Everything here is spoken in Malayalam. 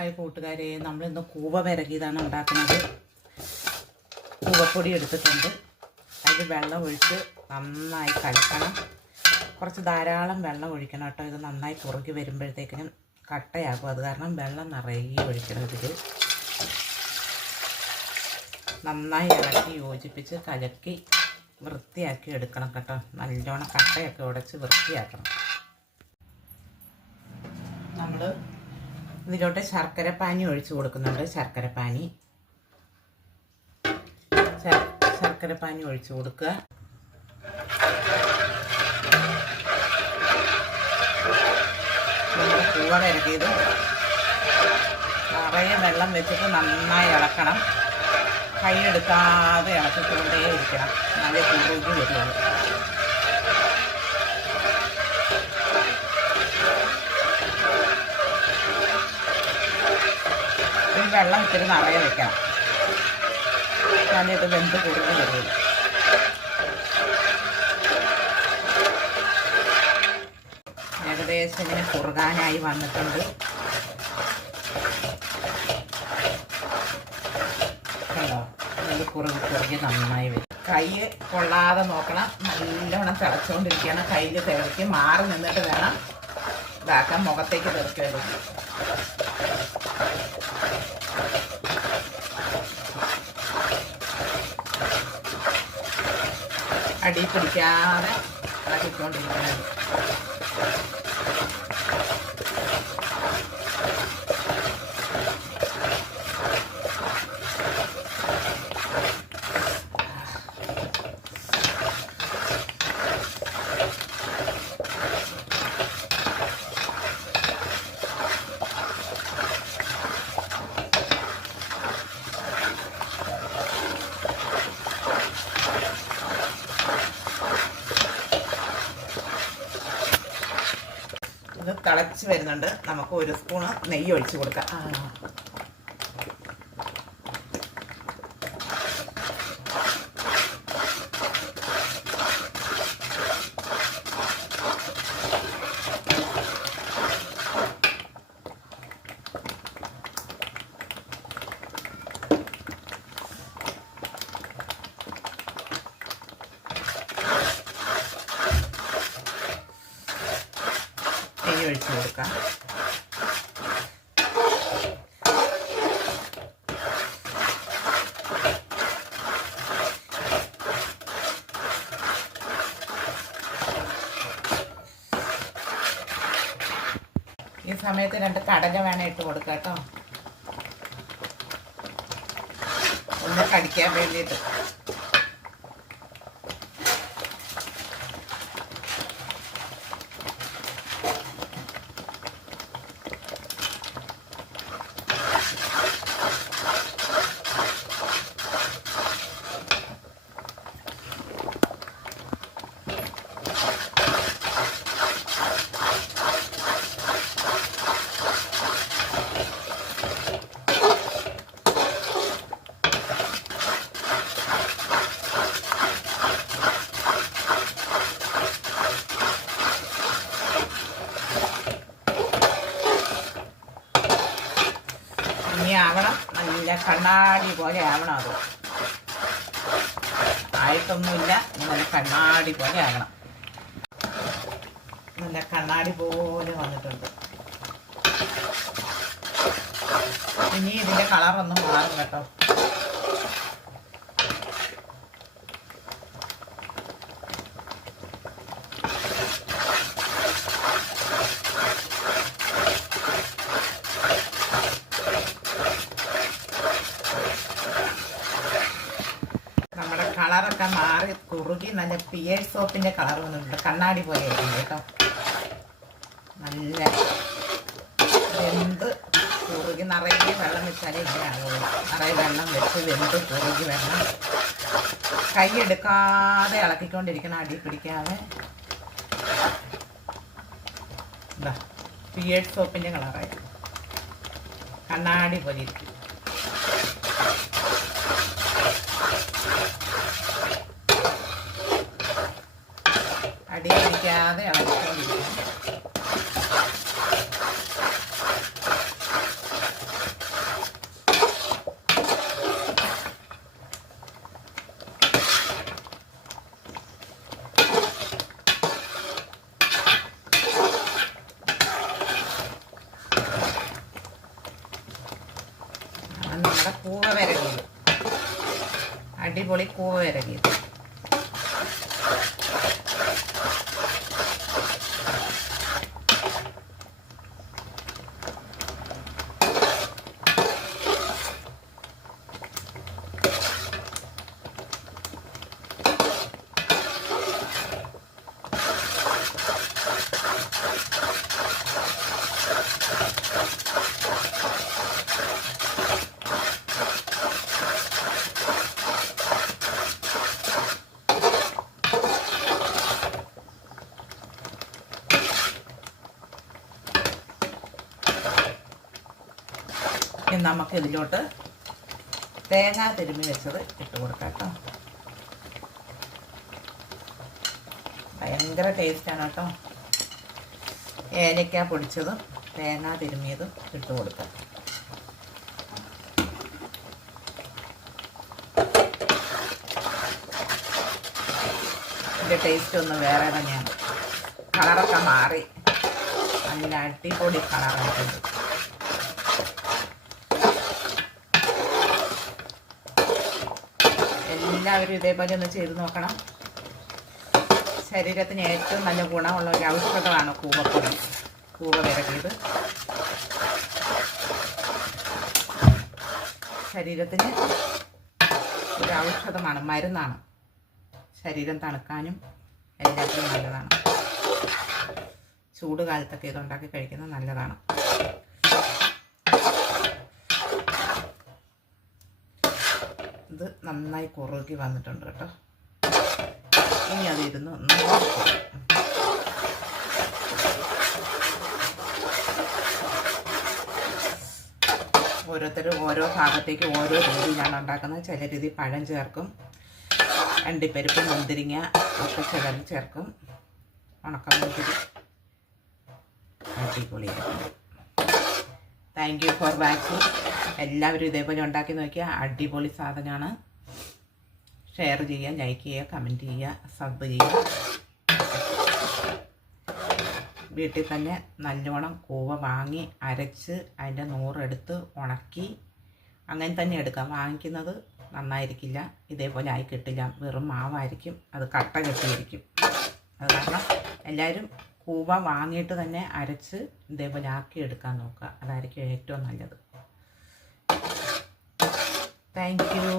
ഹായ് കൂട്ടുകാരെ നമ്മളിന്ന് കൂവ വിരകിയതാണ് ഉണ്ടാക്കുന്നത്. കൂവപ്പൊടി എടുത്തിട്ടുണ്ട്. അതിൽ വെള്ളം ഒഴിച്ച് നന്നായി കലക്കണം. കുറച്ച് ധാരാളം വെള്ളം ഒഴിക്കണം കേട്ടോ. ഇത് നന്നായി കുറുകി വരുമ്പോഴത്തേക്കിനും കട്ടയാകും. അത് കാരണം വെള്ളം നിറയെ ഒഴിക്കണം ഇതിൽ നന്നായി ഇളക്കി യോജിപ്പിച്ച് കലക്കി വൃത്തിയാക്കി എടുക്കണം കേട്ടോ. നല്ലോണം കട്ടയൊക്കെ ഉടച്ച് വൃത്തിയാക്കണം. നമ്മൾ ഇതിലോട്ട് ശർക്കര പാനി ഒഴിച്ചു കൊടുക്കുന്നുണ്ട്. ശർക്കര പാനി ശർക്കര പാനി ഒഴിച്ചു കൊടുക്കുക. കൂടെ ഇറക്കിയത് നിറയെ വെള്ളം വെച്ചിട്ട് നന്നായി ഇളക്കണം. കൈയെടുക്കാതെ ഇളക്കിക്കൊണ്ടേ ഇരിക്കണം നല്ല കുറുകി വരുന്നത് വെള്ളം ഇത്തിരി നിറയെ വെക്കണം ഞാനിത് വെന്ത് കൂടുതൽ വരും ഏകദേശം ഇങ്ങനെ കുറുകാനായി വന്നിട്ടുണ്ട്. കണ്ടോ? ഇത് നന്നായി വരും. കൈ കൊള്ളാതെ നോക്കണം. നല്ലോണം തിളച്ചുകൊണ്ടിരിക്കണം കയ്യിൽ തിളക്കി മാറി നിന്നിട്ട് വേണം ഇതാക്കാൻ. മുഖത്തേക്ക് തെറിക്കി വരും അടി പിടിക്കാതെ ഇളക്കിക്കൊണ്ടിരിക്കണം ഇത് തിളച്ച് വരുന്നുണ്ട്. നമുക്ക് ഒരു സ്പൂണ് നെയ്യ് ഒഴിച്ചു കൊടുക്കാം. ഒഴിച്ച് കൊടുക്കാം. ഈ സമയത്ത് രണ്ട് കടല വേണം ഇട്ട് കൊടുക്കാം കേട്ടോ. ഒന്ന് കടിക്കാൻ വേണ്ടിയിട്ട് ഇനി ആവണം നല്ല കണ്ണാടി പോലെ ആവണം അത്. ആയിട്ടൊന്നുമില്ല. നല്ല കണ്ണാടി പോലെ ആകണം നല്ല കണ്ണാടി പോലെ വന്നിട്ടുണ്ട്. ഇനി ഇതിന്റെ കളറൊന്നും മാറും കേട്ടോ നമ്മുടെ കളറൊക്കെ മാറി കുറുകി നല്ല പിയേഴ്സ് സോപ്പിന്റെ കളർ വന്നിട്ടുണ്ട്. കണ്ണാടി പോലെ കേട്ടോ. നല്ല വെന്ത് കുറുകി നിറയെ വെള്ളം വെച്ചാലേ ഇങ്ങനെ ആവുള്ളൂ. നിറയെ വെള്ളം വെച്ച് വെന്ത് കുറുകി വെള്ളം. കൈ എടുക്കാതെ ഇളക്കിക്കൊണ്ടിരിക്കണം അടി പിടിക്കാതെ. പിയേഡ് സോപ്പിന്റെ കളറായിരുന്നു കണ്ണാടി പോലെ ഇരിക്കും അല്ലാതെ ഇളക്കിക്കൊണ്ടിരിക്കണം കൂവ അടിപൊളി കൂവ വരകിയത് ഇനി നമുക്ക് ഇതിലോട്ട് തേങ്ങ തിരുമി വെച്ചത് ഇട്ട് കൊടുക്കാം കേട്ടോ. ഭയങ്കര ടേസ്റ്റാണ് കേട്ടോ. ഏലക്ക പൊടിച്ചതും തേങ്ങ തിരുമ്മിയതും ഇട്ട് കൊടുക്കാം. ടേസ്റ്റ് ഒന്ന് വേറെ തന്നെയാണ്. കളറൊക്കെ മാറി. നല്ല അടിപൊളി കളറായിട്ടുണ്ട് എല്ലാവരും ഇതേപോലെ ഒന്ന് ചെയ്ത് നോക്കണം. ശരീരത്തിന് ഏറ്റവും നല്ല ഗുണമുള്ള ഒരു ഔഷധമാണ് കൂവപ്പൊടി. കൂവ വിറകിയത്. ശരീരത്തിന് ഒരു ഔഷധമാണ് മരുന്നാണ്. ശരീരം തണുക്കാനും എല്ലാത്തിനും നല്ലതാണ്. ചൂട് കാലത്തൊക്കെ ഇതുണ്ടാക്കി കഴിക്കുന്നത് നല്ലതാണ്. ഇത് നന്നായി കുറുകി വന്നിട്ടുണ്ട് കേട്ടോ. ഇനി അത് ഇരുന്ന് ഒന്ന് ഓരോരുത്തരും ഓരോ ഭാഗത്തേക്ക് ഓരോ രീതിയിലാണ് ഉണ്ടാക്കുന്നത്. ചില രീതി പഴം ചേർക്കും അണ്ടിപ്പരിപ്പ് മുന്തിരിങ്ങ ഒക്കെ ചിലർ ചേർക്കും. ഉണക്കമുന്തിരി അടിപൊളിയായിട്ടുണ്ട് താങ്ക് യു ഫോർ വാച്ചിങ് എല്ലാവരും ഇതേപോലെ ഉണ്ടാക്കി നോക്കിയാൽ അടിപൊളി സാധനമാണ് ഷെയർ ചെയ്യുക ലൈക്ക് ചെയ്യുക കമന്റ് ചെയ്യുക സബ് ചെയ്യുക വീട്ടിൽ തന്നെ നല്ലോണം കൂവ വാങ്ങി അരച്ച് അതിന്റെ നൂറെടുത്ത് ഉണക്കി അങ്ങനെ തന്നെ എടുക്കാം. വാങ്ങിക്കുന്നത് നന്നായിരിക്കില്ല. ഇതേപോലെ ആയി കിട്ടില്ല. വെറും മാവായിരിക്കും. അത് കട്ട കെട്ടിയിരിക്കും. അത് കാരണം എല്ലാവരും കൂവ വാങ്ങിയിട്ട് തന്നെ അരച്ച് ഇതേപോലെ ആക്കി എടുക്കാൻ നോക്കുക. അതായിരിക്കും ഏറ്റവും നല്ലത്. Thank you